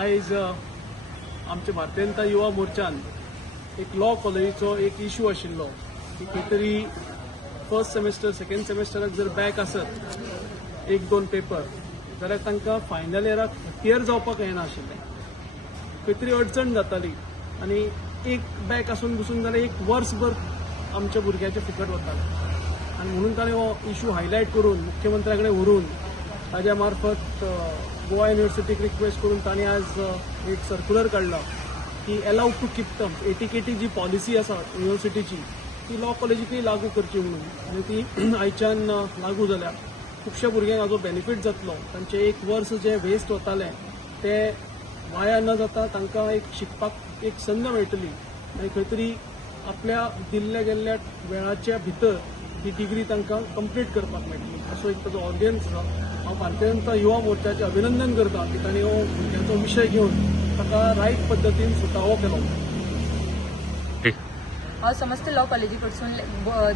आयज आमच्या भारतीय जनता युवा मोर्चान एक लॉ कॉलेजीचो एक इश्यू आशिल्लो की खंय तरी फर्स्ट सेमेस्टर सेकंड सेमेस्टराक जर बॅक आसत एक दोन पेपर जाल्यार तांकां फायनल इयराक क्लियर जावपाक येना आशिल्लें. खंय तरी अडचण जाताली आनी एक बॅक आसून बसून जाल्यार एक वर्सभर आमच्या भुरग्याचे फुकट वताले. आनी म्हणून ताणें हो इश्यू हायलायट करून मुख्यमंत्र्या कडेन व्हरून ताज्या मार्फत गोवा युनिव्हर्सिटीक रिक्वेस्ट करून तांणी आज एक सर्क्युलर काडला की allowed to keep term ATKT जी पॉलिसी आसा युनिव्हर्सिटीची ती लॉ कॉलेजीकय लागू करची म्हणून आनी ती आयच्यान लागू जाल्या. खुबश्या भुरग्यांक हाजो बेनिफीट जातलो. तांचें एक वर्स जे वेस्ट वतालें तें वाया न जाता तांकां एक शिकपाक एक संद मेळटली आनी खंय तरी आपल्या दिल्ल्या गेल्ल्या वेळाच्या भितर ही डिग्री तांकां कंप्लीट करपाक मेळटली. असो एक ताजो ऑडियन्स आसा. हांव भारतीय जनता युवा मोर्चाचें अभिनंदन करता की तांणी हो भुरग्यांचो विशय घेवन ताका रायट पद्दतीन सुटावो केलो. हांव समस्त लॉ कॉलेजी कडसून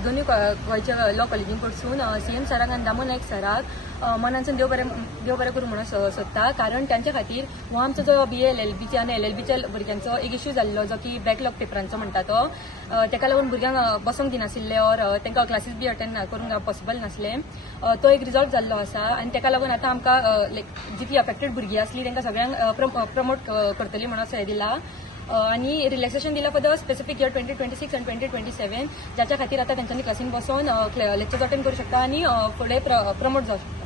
दोनूय गोंयच्या लॉ कॉलेजीं कडसून सीएम सराक आनी दामो नायक सराक मनासून देव बरें करूं म्हणून सोदता. कारण तांचे खातीर हो आमचो जो BA LLBच्या आनी LLBच्या भुरग्यांचो एक इश्यू जाल्लो जो की बॅकलॉग पेपरांचो म्हणटा तो. ताका लागून भुरग्यांक बसोंक दिनाशिल्ले ऑर तांकां क्लासीस बी अटेंड करूंक पॉसिबल नासलें. तो एक रिजॉल्व जाल्लो आसा आनी ताका लागून आतां आमकां लायक जितली अफेक्टेड भुरगीं आसलीं तांकां सगळ्यांक प्रमोट करतली म्हणून असो हें दिला. आणि रिलॅक्सेशन दिला फॉर द स्पेसिफिक इयर 2026 आणि 2027 ज्याच्या खातीर आता त्यांच्यानी क्लासीन बसून लेक्चर्स अटेंड करू शकता आणि फुडें प्रमोट जाऊ शकता.